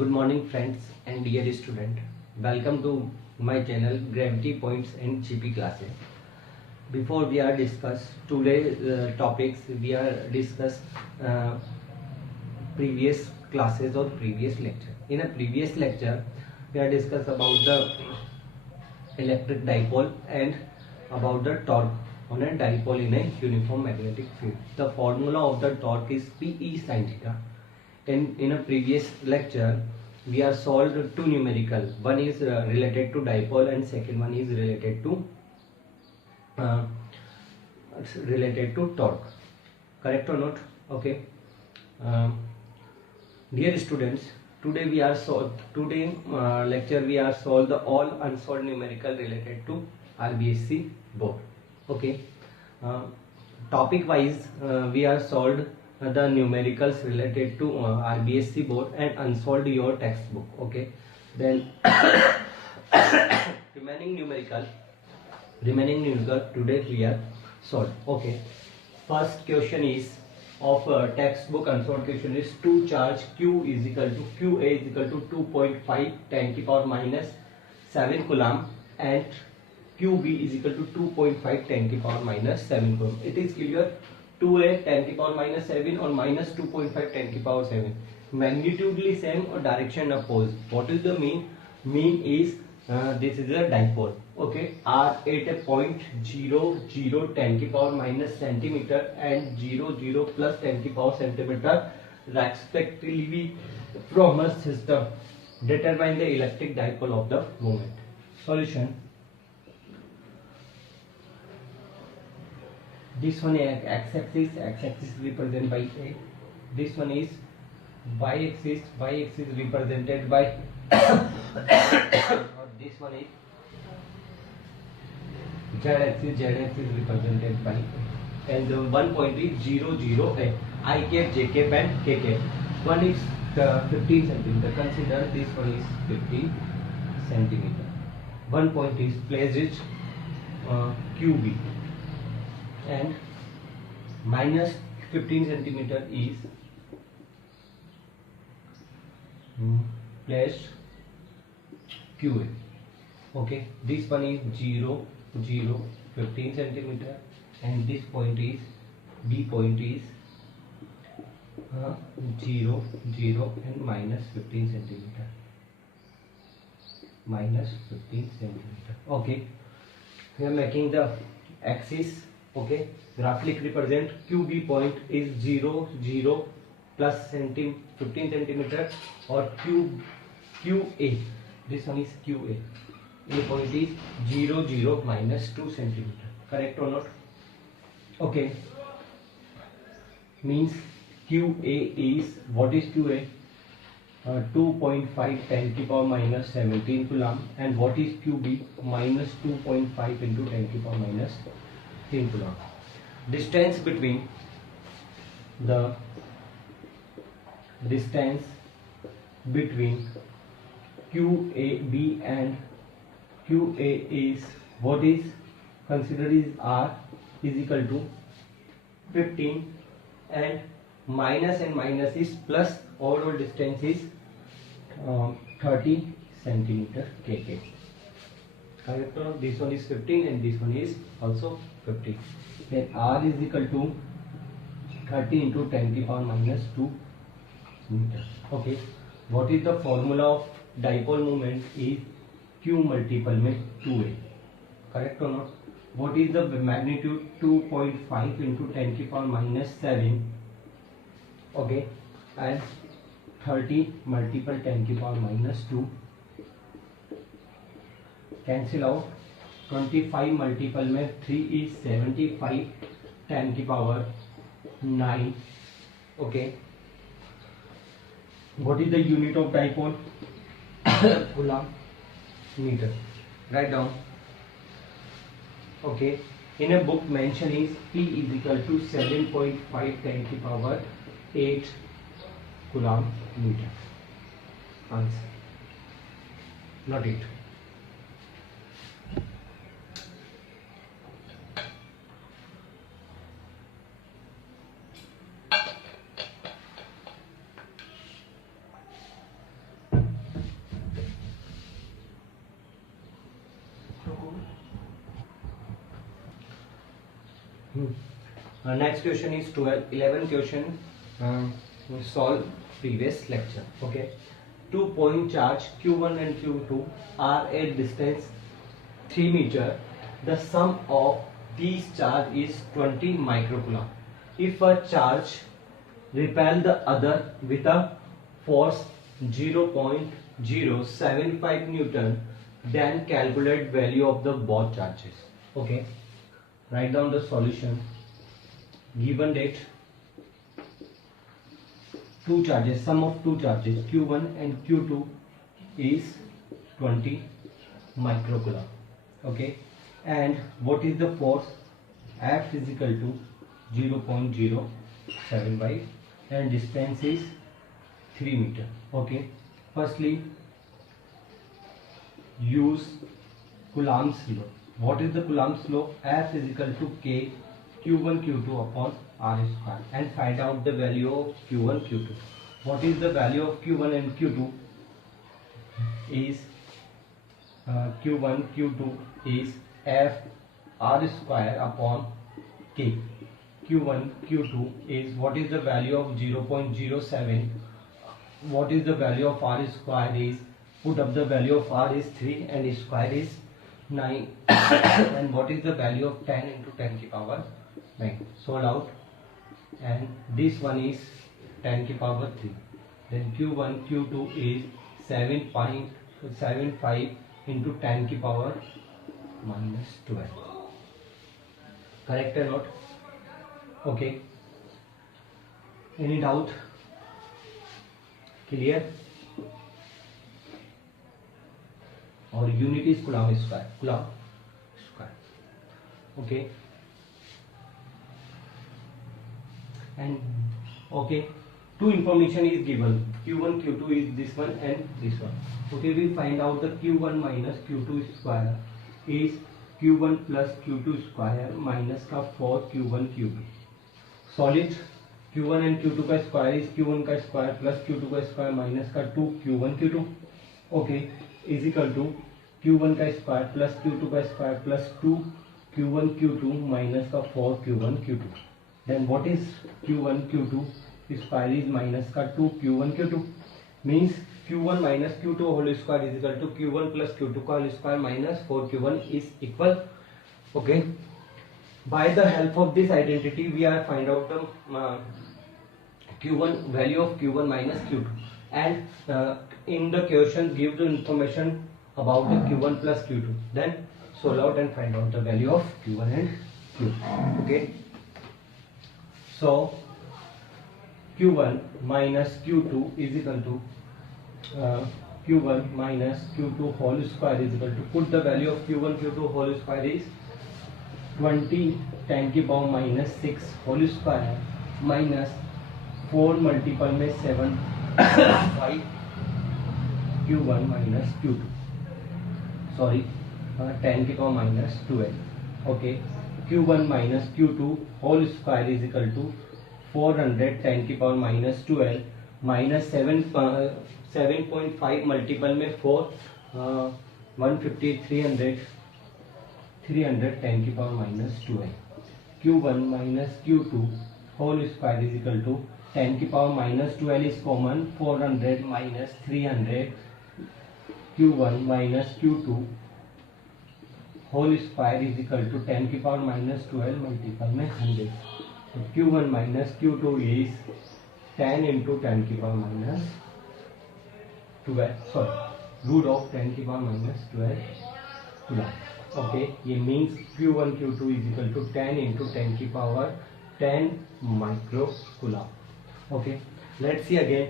Good morning friends and dear student. Welcome to my channel Gravity Points and GP classes. Before we are discuss today's topics, we are discuss uh, previous classes or previous lecture. In a previous lecture, we are discuss about the electric dipole and about the torque on a dipole in a uniform magnetic field. The formula of the torque is Pe sin theta. In a previous lecture, we have solved two numerical. One is related to dipole and second one is uh, related to torque. Correct or not? Okay. Um, Dear students, today lecture we are solve the all unsolved numerical related to RBSc board. Okay. Topic wise we are solved the numericals related to RBSc board and unsolved your textbook. Okay. Then remaining numerical today we are solved. Okay. First question is of textbook unsolved question is 2 charge Q is equal to QA is equal to 2.5 10 to power minus 7 coulomb and QB is equal to 2.5 10 to power minus 7 coulomb. It is clear 2A 10 to power minus 7 or minus 2.5 10 to power 7. Magnitudely same or direction opposite. What is the mean? Mean is this is a dipole. Okay, are at a point 0 0 10 to power minus centimeter and 0 0 plus 10 to power centimeter respectively from a system. Determine the electric dipole of the moment. Solution. This one is x-axis represented by A. This one is y-axis represented by or this one is z-axis represented by, and one point is 0 0 A. I cap, J cap and K cap. One is 15 centimeter. Consider this one is 15 centimeter. One point is placed is QB and minus 15 centimeter is placed QA. Okay, this one is 0 0 15 centimeter and this point is B point is 0 0 and minus 15 centimeter. Okay, we are making the axis. Okay, graphically represent QB point is 0 0 plus 15 centimeter or QA. This one is QA. A point is 0 0 minus 2 centimeter. Correct or not? Okay. Means QA is, what is QA? 2.5 10 to power minus 17 coulomb, and what is QB? Minus 2.5 into 10 to power minus 10 coulomb. Distance between QAB and QA is, what is considered is R is equal to 15 and minus is plus, overall distance is 30 centimeter kk. Correct? This one is 15 and this one is also 15. Then R is equal to 30 into 10 to power minus 2 meter. Okay, what is the formula of dipole moment? Is Q multiple में 2A. Correct or not? What is the magnitude? 2.5 into 10 to power minus 7. Okay, and 30 multiple 10 to power minus 2. Cancel out. 25 multiple में 3 is 75 10 to power 9. Okay. What is the unit of dipole? Coulomb meter. Write down. Okay. In a book mention is P is equal to 7.5 10 to power 8 coulomb meter. Answer. Not it. Next question is 11 question. We solve previous lecture. Okay. 2-point charge Q1 and Q2 are at distance 3 meter. The sum of these charge is 20 microcoulomb. If a charge repel the other with a force 0.075 Newton, then calculate value of the both charges. Okay. Write down the solution. Given date, two charges, sum of two charges Q1 and Q2 is 20 microcoulomb. Okay, and what is the force? F is equal to 0.075 and distance is 3 meter. Okay, firstly use Coulomb's law. What is the Coulomb's law? F is equal to K Q1 Q2 upon R square, and find out the value of Q1 Q2. What is the value of Q1 and Q2? Is Q1 Q2 is F R square upon K. Q1 Q2 is, what is the value of 0.07? What is the value of R square? Is, put up the value of R is 3 and square is 9. And what is the value of 10 into 10 to the power 9? Solve out, and this one is 10 to the power 3. Then Q1 Q2 is 7.75 into 10 to the power minus 12. Correct or not? Okay. Any doubt? Clear? Our unit is Coulomb square. Coulomb square. Okay. And okay, two information is given. Q1 Q2 is this one and this one. Okay, we find out the Q1 minus Q2 square is Q1 plus Q2 square minus का 4 Q1 Q2. Solid Q1 and Q2 का square is Q1 का square plus Q2 का square minus का 2 Q1 Q2. Okay, is equal to Q1 का square plus Q2 का square plus 2 Q1 Q2 minus का 4 Q1 Q2. Then what is Q1 Q2? Square is minus का 2 Q1 Q2. Means Q1 minus Q2 whole square is equal to Q1 plus Q2 whole square minus 4 Q1 is equal. Okay. By the help of this identity, we are find out the Q1 value of Q1 minus Q2, and in the question give the information about the Q1 plus Q2. Then solve out and find out the value of Q1 and Q2. Okay. So Q1 minus Q2 is equal to Q1 minus Q2 whole square is equal to, put the value of Q1 Q2 whole square is 20 10 की power minus 6 whole square minus 4 multiple में 7 5 Q1 minus Q2, sorry 10 की power minus 12. Okay, Q1 minus Q2 whole square is equal to 400 10 की power minus 12 minus 7.5 multiple में 4 150 300 10 की power minus 12. Q1 minus Q2 whole square is equal to 10 की power minus 12 is common, 400 minus 300 Q1 minus Q2 whole square is equal to 10 की power minus 12 multiple में 100. So Q1 minus Q2 is 10 into 10 की power minus 12, sorry root of 10 की power minus 12 Coulomb. Okay, ये means Q1 Q2 is equal to 10 into 10 की power 10 microcoulomb. Okay, let's see again.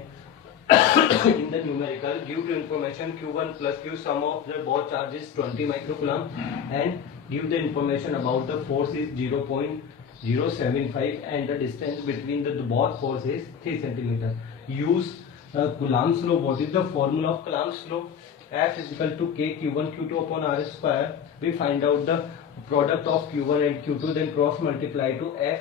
In the numerical, give to information Q1 plus Q, sum of the both charges 20 microcoulomb, and give the information about the force is 0.075 and the distance between the both force is 3 centimeter. Use Coulomb's law. What is the formula of Coulomb's law? F is equal to K Q1 Q2 upon R square. We find out the product of Q1 and Q2, then cross multiply to F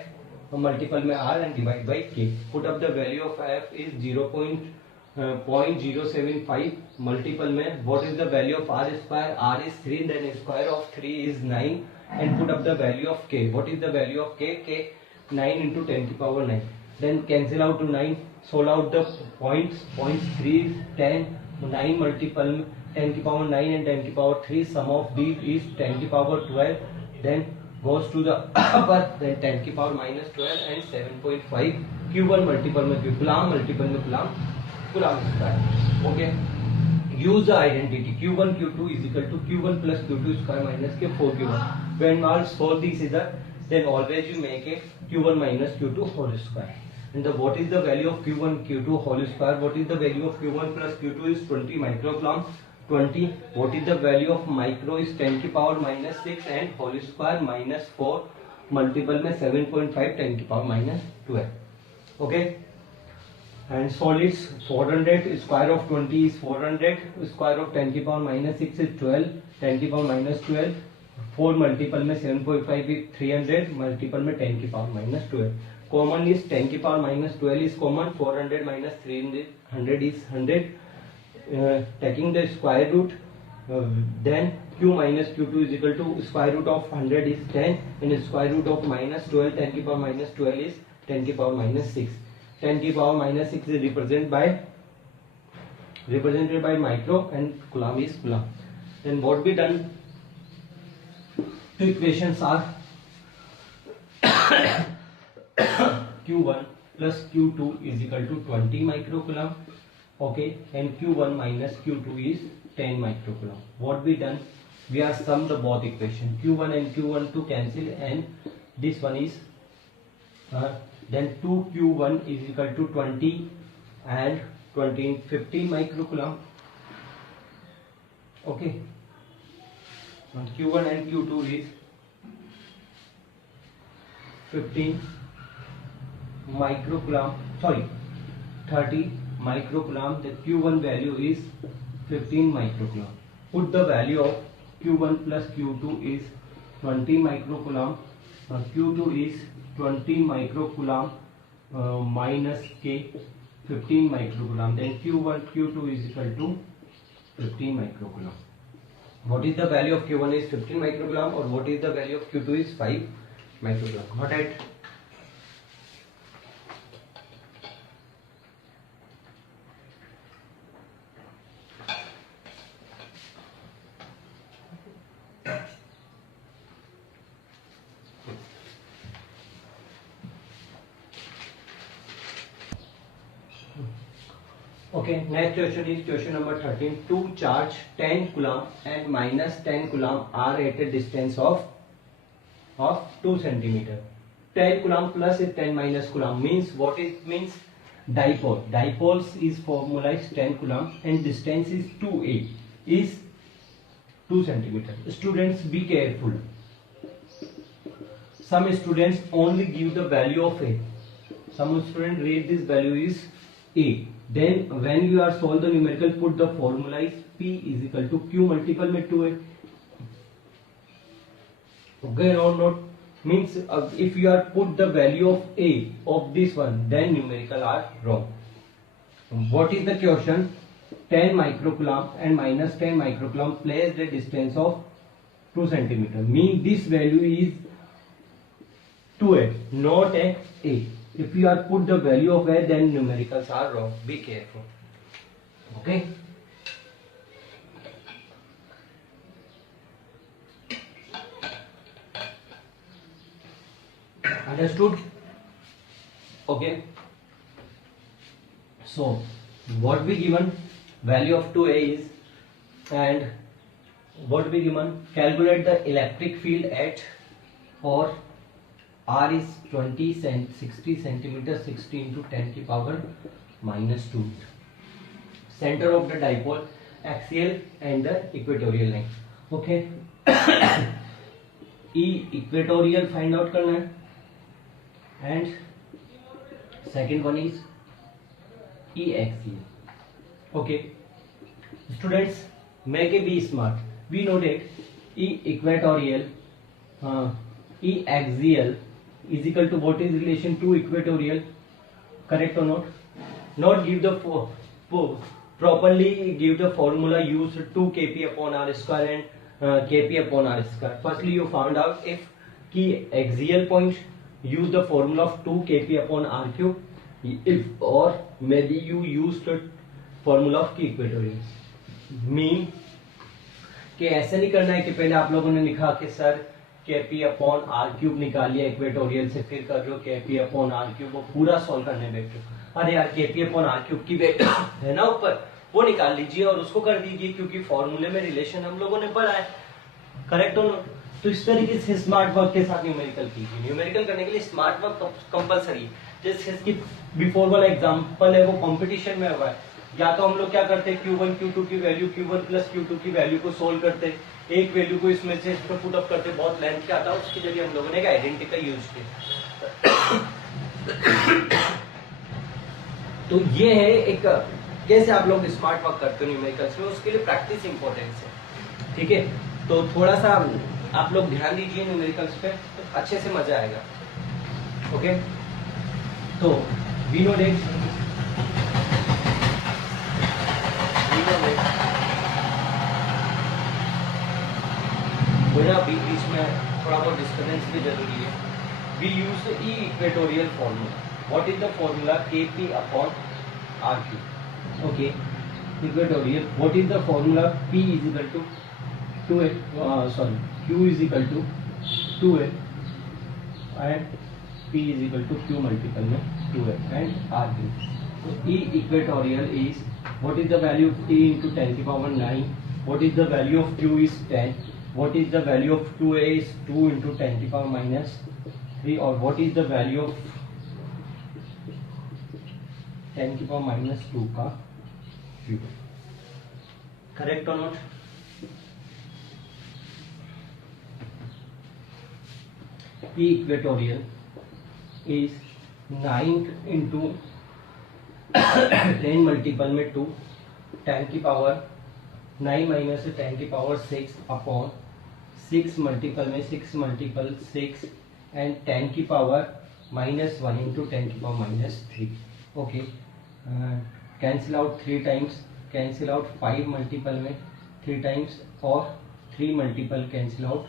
multiple में R and divide by K. Put up the value of F is 0.075 multiple में what is the value of R square? R is 3, then square of 3 is 9, and put up the value of k. What is the value of k? K 9 into 10 to the power 9. Then cancel out to 9, solve out the points. Points 3 is 10, 9 multiple 10 to the power 9 and 10 to the power 3. Sum of these is 10 to the power 12. Then goes to the upper, then 10 to the power minus 12 and 7.5. Q1 multiple में Q, Coulomb multiple में Coulomb, Coulomb square. Okay. Use the identity Q1 Q2 is equal to Q1 plus Q2 square minus K 4Q1. When you solve this either, then always you make a Q1 minus Q2 whole square. And what is the value of Q1 Q2 whole square? What is the value of Q1 plus Q2 is 20 microcoulomb. 20. What is the value of micro is 10 to the power minus 6 and whole square minus 4 multiple में 7.5 10 to the power minus 12. Okay. And solids 400 square of 20 is 400, square of 10 to the power minus 6 is 12, 10 to the power minus 12, 4 multiple में 7.5 is 300, multiple में 10 to the power minus 12. Common is 10 to the power minus 12 is common, 400 minus 300 is 100. Taking the square root, then Q minus Q2 is equal to square root of 100 is 10 and square root of minus 12, 10 to the power minus 12 is 10 to the power minus 6. 10 to the power minus 6 is represented by micro and coulomb is coulomb. Then what be done? Two equations are Q1 plus Q2 is equal to 20 microcoulomb. Okay, and Q1 minus Q2 is 10 microcoulomb. What be done? We are sum the both equation Q1 and Q1 to cancel, and this one is then 2Q1 is equal to 20 and 20 15 microcoulomb. Okay, and Q1 and Q2 is 15 microcoulomb, sorry 30 microcoulomb. The Q1 value is 15 microcoulomb. Put the value of Q1 plus Q2 is 20 microcoulomb. Q2 is 20 microcoulomb minus K 15 microcoulomb. Then Q1 Q2 is equal to 15 microcoulomb. What is the value of Q1 is 15 microcoulomb, or what is the value of Q2 is 5 microcoulomb. Got it? Okay, next question is question number 13. Two charge 10 coulomb and minus 10 coulomb are at a distance of 2 centimeter. 10 coulomb plus 10 minus coulomb means what it means? Dipole. Dipoles is formula is 10 coulomb and distance is 2a is 2 centimeter. Students, be careful. Some students only give the value of a. Some students rate this value is a. Then when you are solve the numerical, put the formula is P is equal to Q multiple में 2a. Okay or not? Means if you are put the value of a of this one, then numerical are wrong. What is the question? 10 microcoulomb and minus 10 microcoulomb placed a distance of 2 centimeter. Mean this value is 2a, not a. If you are put the value of a, then numericals are wrong. Be careful. Okay. Understood? Okay. So what we given value of 2a is, and what we given calculate the electric field at, or R is 60 centimeter, 60 into 10 to the power minus 2. Center of the dipole, axial and the equatorial line. Okay. E equatorial find out करना है, and second one is E axial. Okay. Students, make a be smart. We know that E equatorial, E axial is equal to what is relation to equatorial, correct or not? Not give the properly give the formula, use 2 kp upon r square and kp upon r square. Firstly, you found out if key axial point use the formula of 2 kp upon r cube, if or maybe you use the formula of key equatorial. Mean कि ऐसे नहीं करना है कि पहले आप लोगों ने लिखा कि sir kp upon r cube निकाल लिया इक्वेटोरियल से, फिर कर रहे हो kp अपॉन आर क्यूब, वो पूरा सॉल्व करने बैठे हो। अरे यार kp अपॉन आर क्यूब की वैल्यू है ना ऊपर, वो निकाल लीजिए और उसको कर दीजिए, क्योंकि फॉर्मूले में रिलेशन हम लोगों ने पढ़ा है, करेक्ट हो ना। तो इस तरीके से स्मार्ट वर्क के साथ न्यूमेरिकल कीजिए। न्यूमेरिकल करने के लिए स्मार्ट वर्क कंपलसरी है। जैसे इसकी बिफोर वाला एग्जांपल है वो कंपटीशन में हुआ है, या तो हम लोग क्या करते हैं Q1 Q2 की वैल्यू Q1 प्लस Q2 की वैल्यू को सोल्व करते, एक वैल्यू को इसमें से इस पर पुट अप करते, बहुत लेंथ क्या आता है, उसके जरिए हम लोगों ने एक आइडेंटिटी यूज किया। तो ये है एक कैसे आप लोग स्मार्ट वर्क करते हो न्यूमेरिकल्स में, उसके लिए प्रैक्टिस इंपॉर्टेंस है, ठीक है। तो थोड़ा सा आप लोग ध्यान दीजिए न्यूमेरिकल्स पे, तो अच्छे से मजा आएगा। ओके, तो वी नो दैट बीच में थोड़ा बहुत डिस्टर्बेंस भी जरूरी है। We use E equatorial formula. What is the formula? kp upon r cube. Okay, equatorial, what is the formula? p is equal to 2a, sorry, q is equal to 2a and p is equal to q multiple में 2a and r cube. So E equatorial is, what is the value of t into 10 की power 9, what is the value of q is 10, what is the value of 2a is 2 into 10 की power minus 3, और what is the value of 10 की power minus 2 का cube, correct or not? E equatorial is 9 into 10 multiple में 2, 10 की power 9 minus 10 की power 6 upon 6 multiple में 6 multiple 6 and 10 की power minus 1 into 10 की power minus 3। Okay, cancel out 3 times, cancel out 5 multiple में 3 times और 3 multiple cancel out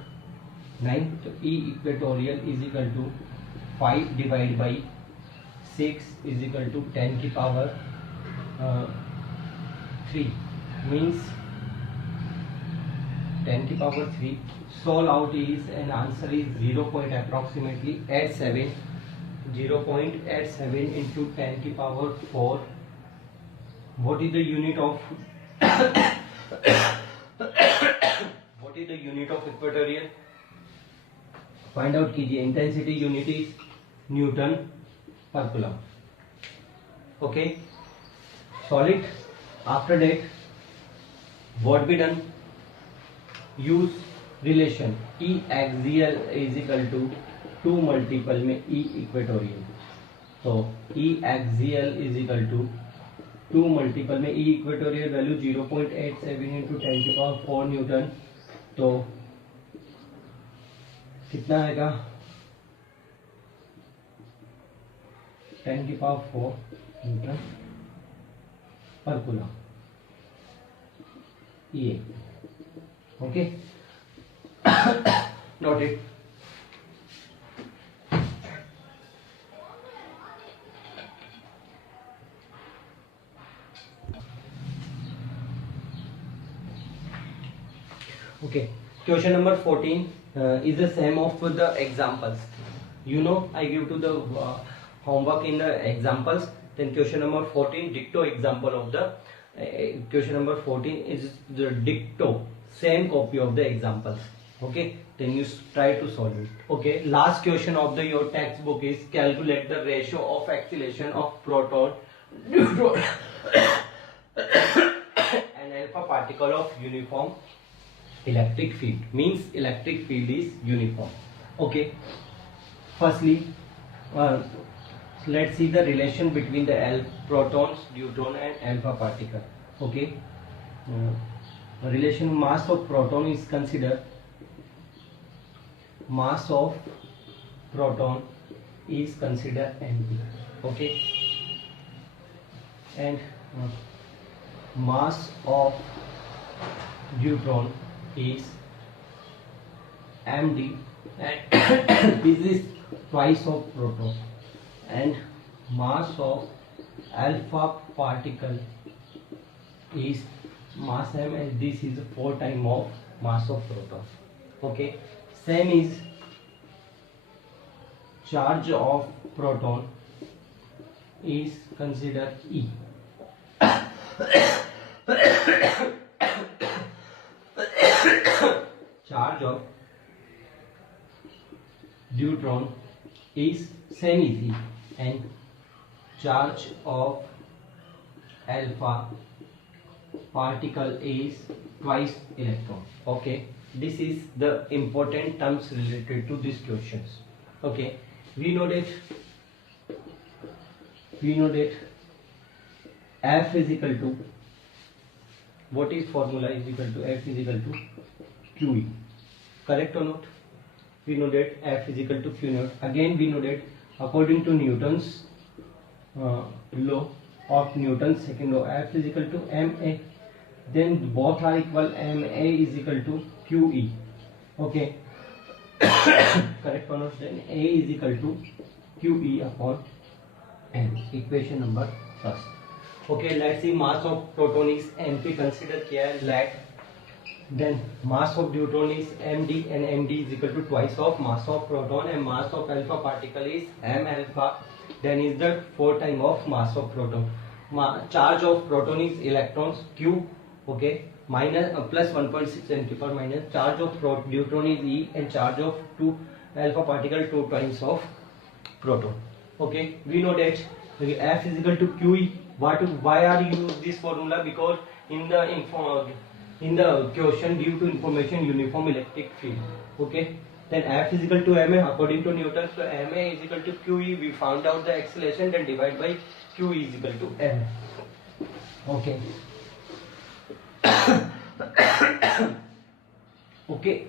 9। तो E equatorial is equal to 5 divide by 6 is equal to 10 की power 3 means 10 की power 3। Solve out is an answer is 0.87 0.87 into 10 की power 4। What is the unit of what is the unit of equatorial? Find out कीजिए। Intensity unit is newton per coulomb. Okay, solid. After that what be done? Use relation E axial is equal to 2 multiple में E equatorial. तो E axial is equal to 2 multiple में E equatorial value 0.87 into 10 की power 4 Newton. तो कितना आएगा? 10 की power 4 Newton per coulomb. ये okay, note it. Okay, question number 14 is the same of the examples. You know, I give to the homework in the examples. Then question number 14 dicto example of the question number 14 is the dicto same copy of the examples. Okay, then you try to solve it. Okay, last question of the your textbook is calculate the ratio of acceleration of proton, neutron and alpha particle of uniform electric field. Means electric field is uniform. Okay, firstly let's see the relation between the protons, neutron and alpha particle. Okay, relation mass of proton is considered, mass of proton is considered mg. Okay, and mass of neutron is Md, and this is twice of proton, and mass of alpha particle is mass m, and this is 4 times of mass of proton. Okay, same is charge of proton is considered E. Charge of deuteron is same as E, and charge of alpha particle is twice electron. Okay, this is the important terms related to these questions. Okay, we know that F is equal to, what is formula is equal to, F is equal to QE, correct or not? We know that F is equal to Q naught. Again we know that according to Newton's law of Newton's second law, F is equal to ma, then both are equal, ma is equal to QE. Okay, correct or not? Then A is equal to QE upon M, equation number first. Okay, let's see, mass of proton is mp, consider किया है let, then mass of deuteron is md, and md is equal to twice of mass of proton, and mass of alpha particle is m alpha, then is the 4 times of mass of proton. Charge of proton is electrons q. Okay, minus plus 1.6 10 to the power minus, charge of deuteron is e, and charge of 2 alpha particle 2 times of proton. Okay, we know that F is equal to QE. Why are you use this formula? Because in the question due to information uniform electric field. Okay, then F is equal to ma according to Newton. So ma is equal to QE. We found out the acceleration, then divide by QE is equal to m. Okay. Okay,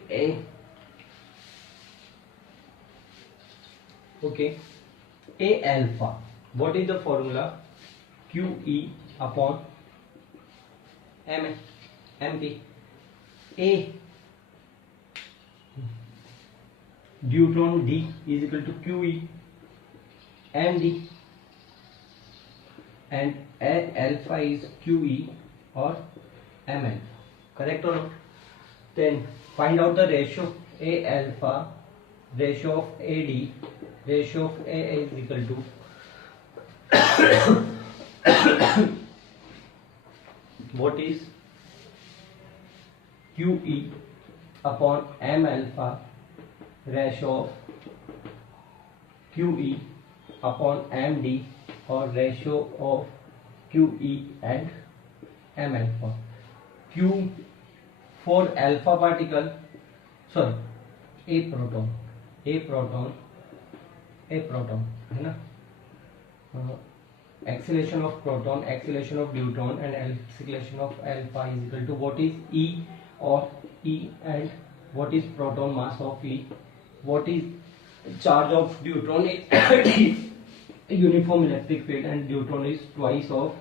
A alpha, what is the formula? QE upon mp. A deuteron D is equal to QE md, and A alpha is QE or m alpha, correct or not? Then find out the ratio. A alpha, ratio of AD, ratio of A is equal to what is QE upon m alpha, ratio of QE upon md, or ratio of QE and m alpha. Q for alpha particle, sorry, a proton है ना, acceleration of proton, acceleration of deuteron, and acceleration of alpha is equal to what is E or E, and what is proton mass of E, what is charge of deuteron is uniform electric field, and deuteron is twice of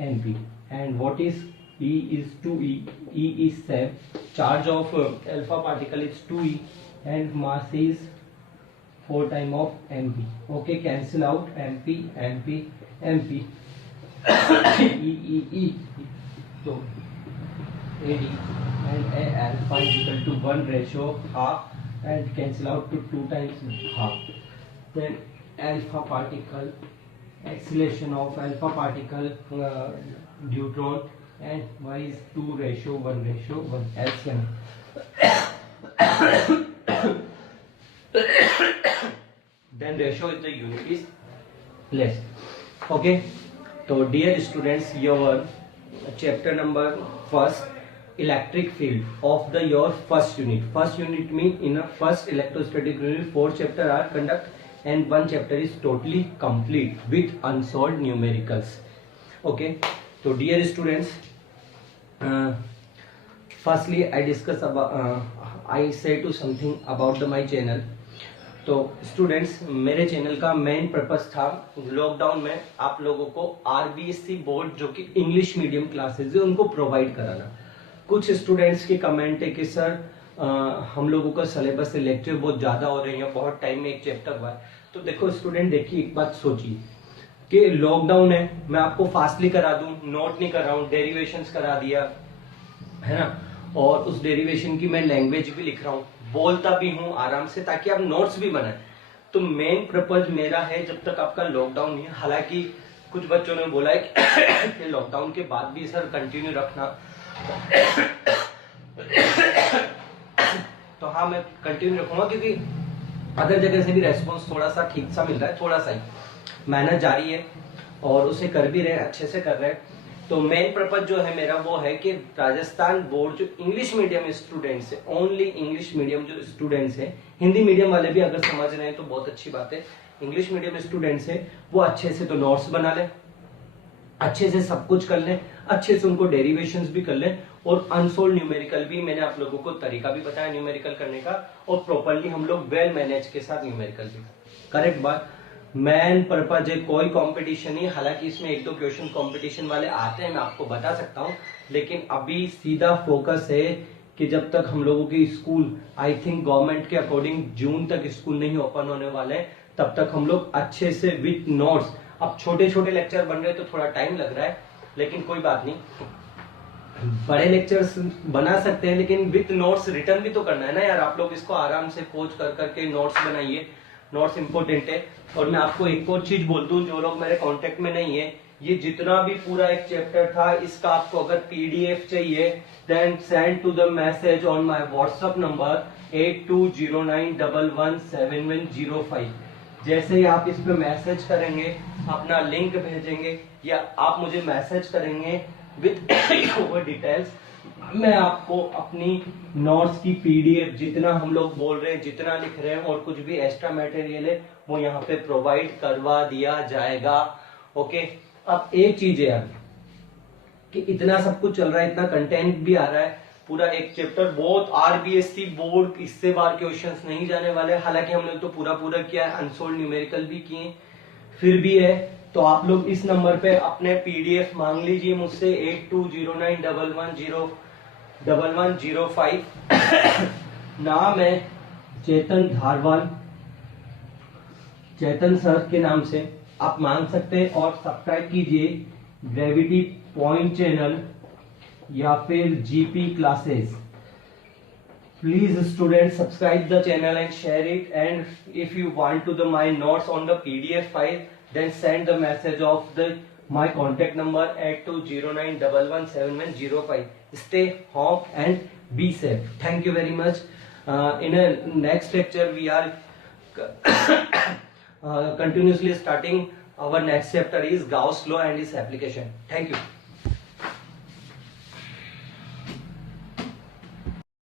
Np, and what is E is 2E, E is same, charge of alpha particle is 2E, and mass is 4 times of Mp. Okay, cancel out Mp, Mp, Mp. E. So AD and A alpha is equal to 1 ratio half, and cancel out to 2 times half. Then alpha particle, acceleration of alpha particle deuteron, and y is 2 ratio 1 ratio 1 LCM. Then ratio is the unit is less. Okay, so dear students, your chapter number first, electric field of the your first unit means in a first electrostatic unit 4 chapter are conduct, and 1 chapter is totally complete with unsolved numericals. Okay, so dear students, firstly I discuss about I say to something about my channel. तो students, मेरे channel का main purpose था lockdown में आप लोगों को RBSC board जो कि इंग्लिश मीडियम क्लासेस है उनको प्रोवाइड कराना। कुछ स्टूडेंट्स के कमेंट है कि सर हम लोगों का सिलेबस से लेक्चर बहुत ज़्यादा हो रहे हैं, बहुत टाइम में एक चैप्टर हुआ है। तो देखो स्टूडेंट, देखिए एक बात सोचिए कि लॉकडाउन है, मैं आपको फास्टली करा दूं, नोट नहीं कर रहा हूँ, डेरिवेशंस करा दिया है ना, और उस डेरिवेशन की मैं लैंग्वेज भी लिख रहा हूँ, बोलता भी हूँ आराम से ताकि आप नोट्स भी बनाएं। तो मेन पर्पज मेरा है जब तक आपका लॉकडाउन नहीं है, हालांकि कुछ बच्चों ने बोला है कि लॉकडाउन के बाद भी सर कंटिन्यू रखना, तो हाँ मैं कंटिन्यू रखूंगा, क्योंकि अदर जगह से भी रेस्पॉन्स थोड़ा सा ठीक सा मिल रहा है, थोड़ा सा ही मेहनत जारी है और उसे कर भी रहे हैं, अच्छे से कर रहे हैं। तो मेन पर्पज जो है मेरा वो है कि राजस्थान बोर्ड जो इंग्लिश मीडियम स्टूडेंट्स है, ओनली इंग्लिश मीडियम जो स्टूडेंट्स है, हिंदी मीडियम वाले भी अगर समझ रहे हैं तो बहुत अच्छी बात है, इंग्लिश मीडियम स्टूडेंट्स है वो अच्छे से तो नोट्स बना लें, अच्छे से सब कुछ कर लें, अच्छे से उनको डेरिवेशंस भी कर लें, और अनसोल्ड न्यूमेरिकल भी मैंने आप लोगों को तरीका भी बताया न्यूमेरिकल करने का, और प्रॉपर्ली हम लोग वेल मैनेज के साथ न्यूमेरिकल भी। करेक्ट बात। मेन पर्पज है, कोई कंपटीशन नहीं, हालांकि इसमें एक दो क्वेश्चन कंपटीशन वाले आते हैं, मैं आपको बता सकता हूं, लेकिन अभी सीधा फोकस है कि जब तक हम लोगों के स्कूल, आई थिंक गवर्नमेंट के अकॉर्डिंग जून तक स्कूल नहीं ओपन होने वाले हैं, तब तक हम लोग अच्छे से विथ नोट्स, अब छोटे छोटे लेक्चर बन रहे तो थोड़ा टाइम लग रहा है, लेकिन कोई बात नहीं, बड़े लेक्चर्स बना सकते हैं, लेकिन विथ नोट्स रिटर्न भी तो करना है ना यार। आप लोग इसको आराम से पोज कर करके नोट्स बनाइए, नोट्स इंपॉर्टेंट है। और मैं आपको एक और चीज बोल दूं, जो लोग मेरे कांटेक्ट में नहीं है, ये जितना भी पूरा एक चैप्टर था, इसका आपको अगर पीडीएफ चाहिए then send to the message on my WhatsApp number 8209117105। जैसे ही आप इस पे मैसेज करेंगे, अपना लिंक भेजेंगे या आप मुझे मैसेज करेंगे विथ ओवर डिटेल्स, मैं आपको अपनी नोट्स की पीडीएफ, जितना हम लोग बोल रहे हैं, जितना लिख रहे हैं और कुछ भी एक्स्ट्रा मटेरियल है वो यहाँ पे प्रोवाइड करवा दिया जाएगा। ओके, अब एक चीज है यार कि इतना सब कुछ चल रहा है, इतना कंटेंट भी आ रहा है, पूरा एक चैप्टर, बहुत आरबीएससी बोर्ड इससे बार क्वेश्चंस नहीं जाने वाले, हालांकि हमने तो पूरा किया है, अनसोल्ड न्यूमेरिकल भी किए, फिर भी है। तो आप लोग इस नंबर पे अपने पीडीएफ मांग लीजिए मुझसे 82091105। नाम है चेतन धारवाल, चेतन सर के नाम से आप मांग सकते हैं, और सब्सक्राइब कीजिए ग्रेविटी पॉइंट चैनल या फिर GP classes. Please students subscribe the channel and share it, and if you want to my notes on the PDF file, then send the message of my contact number 8209117105. Stay home and be safe. Thank you very much. In a next lecture we are continuously starting, our next chapter is Gauss law and its application. Thank you.